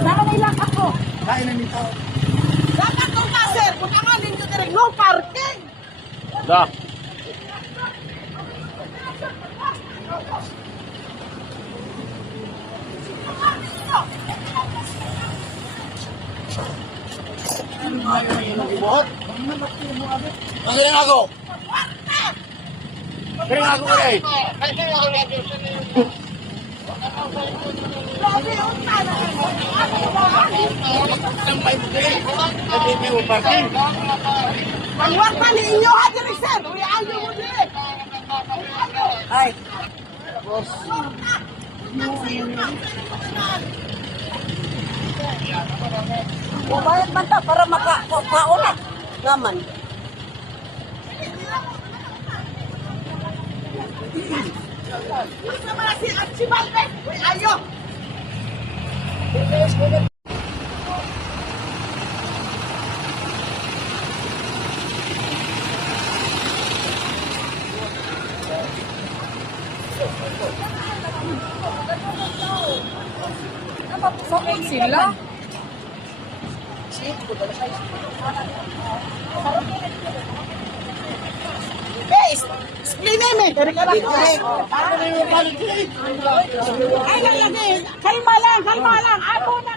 Nakailang ako. Kain na nito. Dapat ko ka, sir. Kung ang alin ko direct, no parking. Da. Magaling ako. Galing ako eh. Grabe, unta na. Hindi mo parking. Pagwag pa ni inyo, ha, direct, sir. Uy, ayaw mo direct. Ay. Bayad man ta para makauna. Naman. Sama na si Archibald, eh. Uy, ayaw. Napapasokay sila. Base, explain me. Dari ka lang. Ay, lagi. Kalma lang, kalma lang. Ako na.